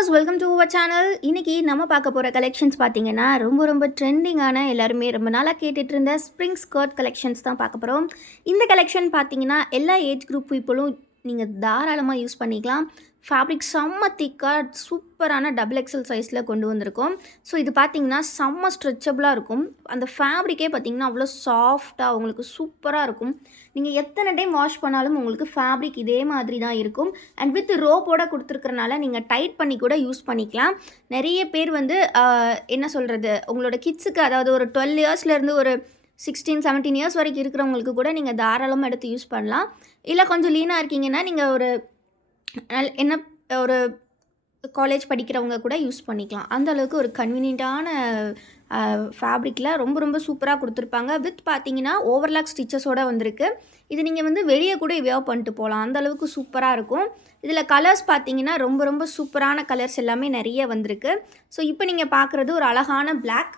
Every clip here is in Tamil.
Viewers welcome to our channel. இன்னைக்கு நம்ம பார்க்க போகிற கலெக்ஷன்ஸ் பார்த்தீங்கன்னா ரொம்ப ட்ரெண்டிங்கான எல்லாருமே ரொம்ப நாளாக கேட்டுட்டு இருந்த ஸ்ப்ரிங் ஸ்கர்ட் கலெக்ஷன்ஸ் தான் பார்க்க போகிறோம். இந்த கலெக்ஷன் பார்த்தீங்கன்னா எல்லா ஏஜ் குரூப் பீப்புளும் நீங்கள் தாராளமாக யூஸ் பண்ணிக்கலாம். ஃபேப்ரிக் செம்ம திக்காக சூப்பரான டபுள் எக்ஸல் சைஸில் கொண்டு வந்திருக்கோம். ஸோ இது பார்த்தீங்கன்னா செம்ம ஸ்ட்ரெச்சபிளாக இருக்கும். அந்த ஃபேப்ரிக்கே பார்த்தீங்கன்னா அவ்வளோ சாஃப்டாக உங்களுக்கு சூப்பராக இருக்கும். நீங்கள் எத்தனை டைம் வாஷ் பண்ணாலும் உங்களுக்கு ஃபேப்ரிக் இதே மாதிரி தான் இருக்கும். அண்ட் வித் ரோப்போட கொடுத்துருக்கறனால நீங்கள் டைட் பண்ணி கூட யூஸ் பண்ணிக்கலாம். நிறைய பேர் வந்து என்ன சொல்கிறது, உங்களோட கிட்ஸுக்கு அதாவது ஒரு 12 இயர்ஸ்லேருந்து ஒரு 16, 17 இயர்ஸ் வரைக்கும் இருக்கிறவங்களுக்கு கூட நீங்கள் தாராளமாக எடுத்து யூஸ் பண்ணலாம். இல்லை கொஞ்சம் லீனாக இருக்கீங்கன்னா நீங்கள் ஒரு என்ன ஒரு காலேஜ் படிக்கிறவங்க கூட யூஸ் பண்ணிக்கலாம். அந்த அளவுக்கு ஒரு கன்வீனியண்ட்டான ஃபேப்ரிக்கில் ரொம்ப சூப்பராக கொடுத்துருப்பாங்க. வித் பார்த்தீங்கன்னா ஓவர்லாக் ஸ்டிச்சஸோடு வந்திருக்கு. இது நீங்கள் வந்து வெளியே கூட வியர் பண்ணிட்டு போகலாம். அந்த அளவுக்கு சூப்பராக இருக்கும். இதில் கலர்ஸ் பார்த்தீங்கன்னா ரொம்ப சூப்பரான கலர்ஸ் எல்லாமே நிறைய வந்திருக்கு. ஸோ இப்போ நீங்கள் பார்க்குறது ஒரு அழகான பிளாக்.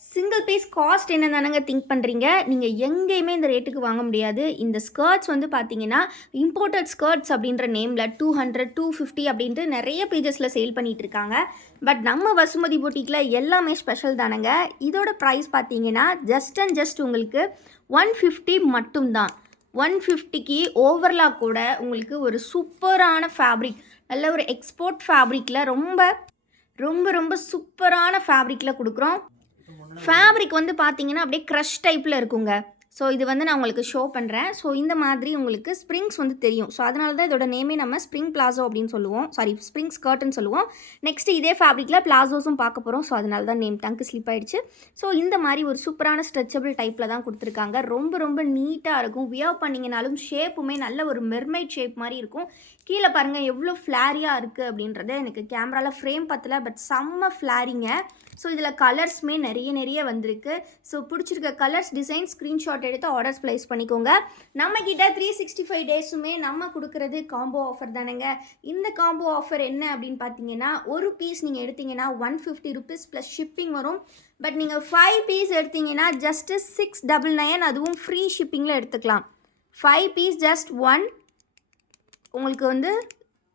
சிங்கிள் பீஸ் காஸ்ட் என்ன தானங்க திங்க் பண்ணுறீங்க? நீங்கள் எங்கேயுமே இந்த ரேட்டுக்கு வாங்க முடியாது. இந்த ஸ்கர்ட்ஸ் வந்து பார்த்தீங்கன்னா இம்போர்ட்டட் ஸ்கர்ட்ஸ் அப்படின்ற நேமில் 200, 250 அப்படின்ட்டு நிறைய பேஜஸில் சேல் பண்ணிகிட்டு இருக்காங்க. பட் நம்ம வசுமதி பொட்டிக்கில் எல்லாமே ஸ்பெஷல் தானங்க. இதோட ப்ரைஸ் பார்த்தீங்கன்னா ஜஸ்ட் உங்களுக்கு 150 மட்டும்தான். 150க்கு ஓவர்லாக் கூட உங்களுக்கு ஒரு சூப்பரான ஃபேப்ரிக், நல்ல ஒரு எக்ஸ்போர்ட் ஃபேப்ரிக்கில் ரொம்ப சூப்பரான ஃபேப்ரிக்கில் கொடுக்குறோம். ஃபேப்ரிக் வந்து பார்த்தீங்கன்னா அப்படியே க்ரஷ் டைப்பில் இருக்குங்க. ஸோ இது வந்து நான் உங்களுக்கு ஷோ பண்ணுறேன். ஸோ இந்த மாதிரி உங்களுக்கு ஸ்ப்ரிங்ஸ் வந்து தெரியும். ஸோ அதனால தான் இதோட நேமே நம்ம ஸ்ப்ரிங் பிளாசோ அப்படின்னு சொல்லுவோம். ஸ்ப்ரிங் ஸ்கர்ட்னு சொல்லுவோம். நெக்ஸ்ட்டு இதே ஃபேப்ரிக்கில் பிளாசோஸும் பார்க்க போகிறோம். ஸோ அதனால தான் நேம் டங்கு ஸ்லிப் ஆகிடுச்சு. ஸோ இந்த மாதிரி ஒரு சூப்பரான ஸ்ட்ரெச்சபிள் டைப்பில் தான் கொடுத்துருக்காங்க. ரொம்ப நீட்டாக இருக்கும். வியர் பண்ணிங்கனாலும் ஷேப்புமே நல்ல ஒரு மெர்மைட் ஷேப் மாதிரி இருக்கும். கீழே பாருங்கள் எவ்வளோ ஃப்ளாரியாக இருக்குது அப்படின்றத எனக்கு கேமராவில் ஃப்ரேம் பத்தல, பட் செம்ம ஃப்ளாரிங்க. ஸோ இதில் கலர்ஸுமே நிறைய வந்திருக்கு. ஸோ பிடிச்சிருக்க கலர்ஸ் டிசைன் ஸ்க்ரீன்ஷாட் எடுத்து ஆர்டர்ஸ் ப்ளேஸ் பண்ணிக்கோங்க. நம்மக்கிட்ட 365 டேஸுமே நம்ம கொடுக்குறது காம்போ ஆஃபர் தானேங்க. இந்த காம்போ ஆஃபர் என்ன அப்படின்னு பார்த்தீங்கன்னா, ஒரு பீஸ் நீங்கள் எடுத்தீங்கன்னா 150 ருபீஸ் ப்ளஸ் ஷிப்பிங் வரும். பட் நீங்கள் 5 பீஸ் எடுத்தீங்கன்னா ஜஸ்ட்டு 699, அதுவும் ஃப்ரீ ஷிப்பிங்கில் எடுத்துக்கலாம். 5 பீஸ் ஜஸ்ட் 1, உங்களுக்கு வந்து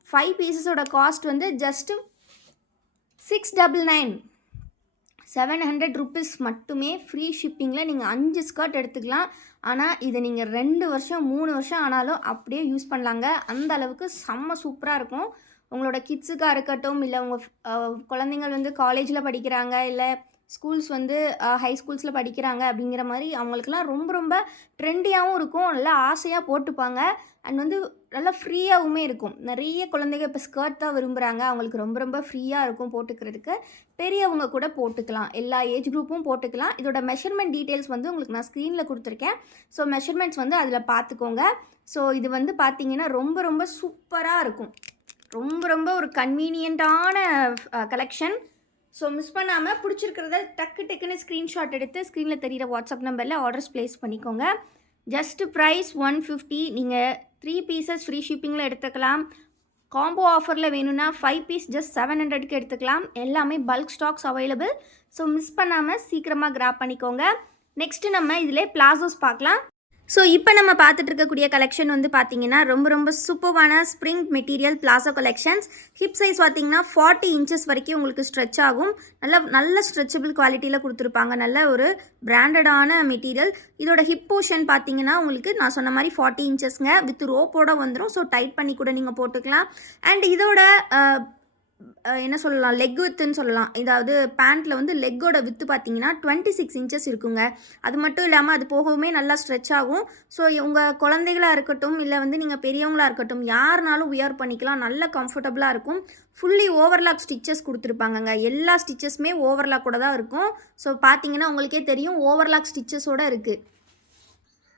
5 பீஸஸோட காஸ்ட் வந்து ஜஸ்ட்டு 699, 700 ருபீஸ் மட்டுமே. ஃப்ரீ ஷிப்பிங்கில் நீங்கள் 5 ஸ்கர்ட் எடுத்துக்கலாம். ஆனால் இதை நீங்கள் 2 வருஷம் 3 வருஷம் ஆனாலும் அப்படியே யூஸ் பண்ணலாங்க. அந்த அளவுக்கு செம்ம சூப்பராக இருக்கும். உங்களோட கிட்ஸுக்காக இருக்கட்டும், இல்லை உங்கள் குழந்தைங்கள் வந்து காலேஜில் படிக்கிறாங்க, இல்லை ஸ்கூல்ஸ் வந்து ஹை ஸ்கூல்ஸில் படிக்கிறாங்க அப்படிங்கிற மாதிரி அவங்களுக்குலாம் ரொம்ப ட்ரெண்டியாகவும் இருக்கும். நல்லா ஆசையாக போட்டுப்பாங்க. அண்ட் வந்து நல்லா ஃப்ரீயாகவுமே இருக்கும். நிறைய குழந்தைங்க இப்போ ஸ்கர்ட் தான் விரும்புகிறாங்க. அவங்களுக்கு ரொம்ப ஃப்ரீயாக இருக்கும் போட்டுக்கிறதுக்கு. பெரியவங்க கூட போட்டுக்கலாம். எல்லா ஏஜ் குரூப்பும் போட்டுக்கலாம். இதோட மெஷர்மெண்ட் டீட்டெயில்ஸ் வந்து உங்களுக்கு நான் ஸ்க்ரீனில் கொடுத்துருக்கேன். ஸோ மெஷர்மெண்ட்ஸ் வந்து அதில் பார்த்துக்கோங்க. ஸோ இது வந்து பார்த்தீங்கன்னா ரொம்ப சூப்பராக இருக்கும். ரொம்ப ஒரு கன்வீனியண்ட்டான கலெக்ஷன். ஸோ மிஸ் பண்ணாமல் பிடிச்சிருக்கிறத டக்குன்னு ஸ்க்ரீன்ஷாட் எடுத்து ஸ்க்ரீனில் தெரிகிற வாட்ஸ்அப் நம்பரில் ஆர்டர்ஸ் ப்ளேஸ் பண்ணிக்கோங்க. Just price 150. நீங்கள் 3 பீசஸ் ஃப்ரீ ஷிப்பிங்கில் எடுத்துக்கலாம். காம்போ ஆஃபரில் வேணும்னா 5 பீஸ் ஜஸ்ட் 700க்கு எடுத்துக்கலாம். எல்லாமே bulk stocks available. So miss பண்ணாமல் சீக்கிரமாக கிராப் பண்ணிக்கோங்க. நெக்ஸ்ட்டு நம்ம இதிலே பிளாசோஸ் பார்க்கலாம். ஸோ இப்போ நம்ம பார்த்துட்டு இருக்கக்கூடிய கலெக்ஷன் வந்து பார்த்தீங்கன்னா ரொம்ப சூப்பரான spring material palazzo collections. Hip size பார்த்தீங்கன்னா 40 இன்ச்சஸ் வரைக்கும் உங்களுக்கு ஸ்ட்ரெச் ஆகும். நல்ல ஸ்ட்ரெச்சபிள் குவாலிட்டியில் கொடுத்துருப்பாங்க. நல்ல ஒரு பிராண்டடான மெட்டீரியல். இதோட ஹிப் போர்ஷன் பார்த்தீங்கன்னா உங்களுக்கு நான் சொன்ன மாதிரி 40 இன்ச்சஸ்ங்க. வித் ரோப்போட வந்துடும். ஸோ டைட் பண்ணி கூட நீங்கள் போட்டுக்கலாம். அண்ட் இதோட என்ன சொல்லலாம், லெக் வித்துன்னு சொல்லலாம். இதாவது பேண்ட்டில் வந்து லெக்கோட வித்து பார்த்தீங்கன்னா 26 இன்ச்சஸ் இருக்குங்க. அது மட்டும் இல்லாமல் அது போகவுமே நல்லா ஸ்ட்ரெச் ஆகும். ஸோ உங்கள் குழந்தைகளாக இருக்கட்டும், இல்லை வந்து நீங்கள் பெரியவங்களாக இருக்கட்டும், யாருனாலும் வியர் பண்ணிக்கலாம். நல்ல கம்ஃபர்டபுளாக இருக்கும். ஃபுல்லி ஓவர்லாக் ஸ்டிச்சஸ் கொடுத்துருப்பாங்கங்க. எல்லா ஸ்டிச்சஸுமே ஓவர்லாக் கூட தான் இருக்கும். ஸோ பார்த்தீங்கன்னா உங்களுக்கே தெரியும் ஓவர்லாக் ஸ்டிச்சஸோடு இருக்குது.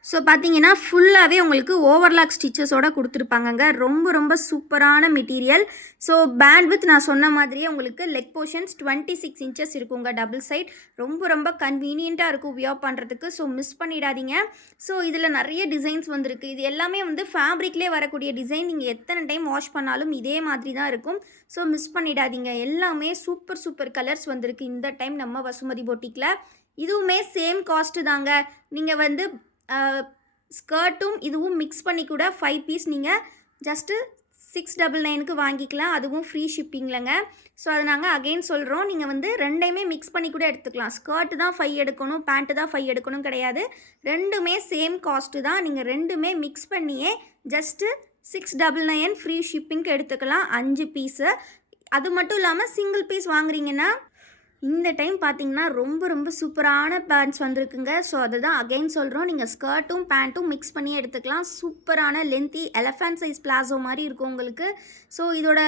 ஸோ பார்த்தீங்கன்னா ஃபுல்லாகவே உங்களுக்கு ஓவர்லாக் ஸ்டிச்சஸோடு கொடுத்துருப்பாங்கங்க. ரொம்ப சூப்பரான மெட்டீரியல். ஸோ பேண்ட் நான் சொன்ன மாதிரியே உங்களுக்கு லெக் போர்ஷன்ஸ் 26 இன்ச்சஸ் இருக்குங்க. டபுள் சைட் ரொம்ப கன்வீனியண்ட்டாக இருக்கும் வியர் பண்ணுறதுக்கு. ஸோ மிஸ் பண்ணிடாதீங்க. ஸோ இதில் நிறைய டிசைன்ஸ் வந்திருக்கு. இது எல்லாமே வந்து ஃபேப்ரிக்லேயே வரக்கூடிய டிசைன். நீங்கள் எத்தனை டைம் வாஷ் பண்ணாலும் இதே மாதிரி தான் இருக்கும். ஸோ மிஸ் பண்ணிடாதீங்க. எல்லாமே சூப்பர் கலர்ஸ் வந்திருக்கு இந்த டைம் நம்ம வசுமதி பொட்டிக்கில். இதுவுமே சேம் காஸ்ட்டு தாங்க. நீங்கள் வந்து ஸ்கர்ட்டும் இதுவும் மிக்ஸ் பண்ணி கூட 5 பீஸ் நீங்கள் ஜஸ்ட்டு 699க்கு வாங்கிக்கலாம். அதுவும் ஃப்ரீ ஷிப்பிங்லங்க. ஸோ அது நாங்கள் அகெயின் சொல்கிறோம். நீங்கள் வந்து ரெண்டையுமே மிக்ஸ் பண்ணி கூட எடுத்துக்கலாம். ஸ்கர்ட் தான் 5 எடுக்கணும், பேண்ட்டு தான் 5 எடுக்கணும் கிடையாது. ரெண்டுமே சேம் காஸ்ட்டு தான். நீங்கள் ரெண்டுமே மிக்ஸ் பண்ணியே ஜஸ்ட்டு 699 ஃப்ரீ ஷிப்பிங்க்கு எடுத்துக்கலாம் 5 பீஸு. அது மட்டும் இல்லாமல் சிங்கிள் பீஸ் வாங்குறீங்கன்னா இந்த டைம் பார்த்தீங்கன்னா ரொம்ப சூப்பரான பேண்ட்ஸ் வந்திருக்குங்க. ஸோ அதுதான் அகைன் சொல்கிறோம். நீங்கள் ஸ்கர்ட்டும் பேண்ட்டும் மிக்ஸ் பண்ணி எடுத்துக்கலாம். சூப்பரான லென்த்தி எலஃபண்ட் சைஸ் பிளாசோ மாதிரி இருக்கும் உங்களுக்கு. ஸோ இதோட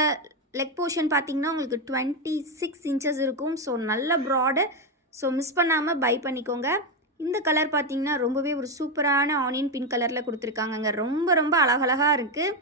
லெக் போர்ஷன் பார்த்தீங்கன்னா உங்களுக்கு 26 இன்ச்சஸ் இருக்கும். ஸோ நல்ல ப்ராடு. ஸோ மிஸ் பண்ணாமல் பை பண்ணிக்கோங்க. இந்த கலர் பார்த்தீங்கன்னா ரொம்பவே ஒரு சூப்பரான ஆனியன் பிங்க் கலரில் கொடுத்துருக்காங்கங்க. ரொம்ப அழகழகாக இருக்குது.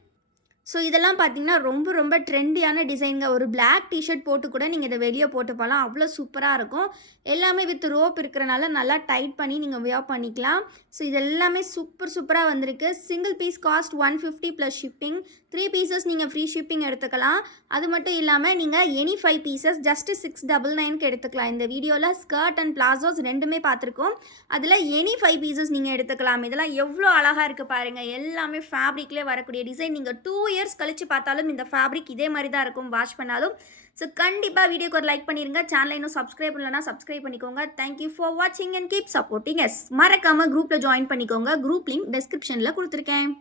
ஸோ இதெல்லாம் பார்த்தீங்கன்னா ரொம்ப ட்ரெண்டியான டிசைனுங்க. ஒரு பிளாக் டிஷர்ட் போட்டு கூட நீங்கள் இதை வெளியே போட்டு போகலாம். அவ்வளோ சூப்பராக இருக்கும். எல்லாமே வித் ரோப் இருக்கிறனால நல்லா டைட் பண்ணி நீங்கள் வியர் பண்ணிக்கலாம். ஸோ இது எல்லாமே சூப்பராக வந்திருக்கு. Single piece cost 150 plus shipping. 3 pieces நீங்கள் ஃப்ரீ ஷிப்பிங் எடுத்துக்கலாம். அது மட்டும் இல்லாமல் நீங்கள் எனி 5 பீசஸ் ஜஸ்ட்டு 699க்கு எடுத்துக்கலாம். இந்த வீடியோவில் ஸ்கர்ட் அண்ட் பிளாசோஸ் ரெண்டுமே பார்த்துருக்கோம். அதில் எனி 5 பீசஸ் நீங்கள் எடுத்துக்கலாம். இதெல்லாம் எவ்வளோ அழகாக இருக்குது பாருங்கள். எல்லாமே ஃபேப்ரிக்லேயே வரக்கூடிய டிசைன். நீங்கள் 2 இயர்ஸ் கழிச்சு பார்த்தாலும் இந்த ஃபேப்ரிக் இதே மாதிரி தான் இருக்கும் வாஷ் பண்ணாலும். ஸோ கண்டிப்பாக வீடியோக்கு ஒரு லைக் பண்ணிடுங்க. சேனலை இன்னும் சப்ஸ்கிரைப் பண்ணலன்னா சப்ஸ்கிரைப் பண்ணிக்கோங்க. தேங்க்யூ ஃபார் வாட்சிங் அண்ட் கீப் சப்போர்ட்டிங் எஸ். மறக்காமல் குரூப்பில் ஜாயின் பண்ணிக்கோங்க. குரூப் லிங்க் டெஸ்கிரிப்ஷனில் கொடுத்துருக்கேன்.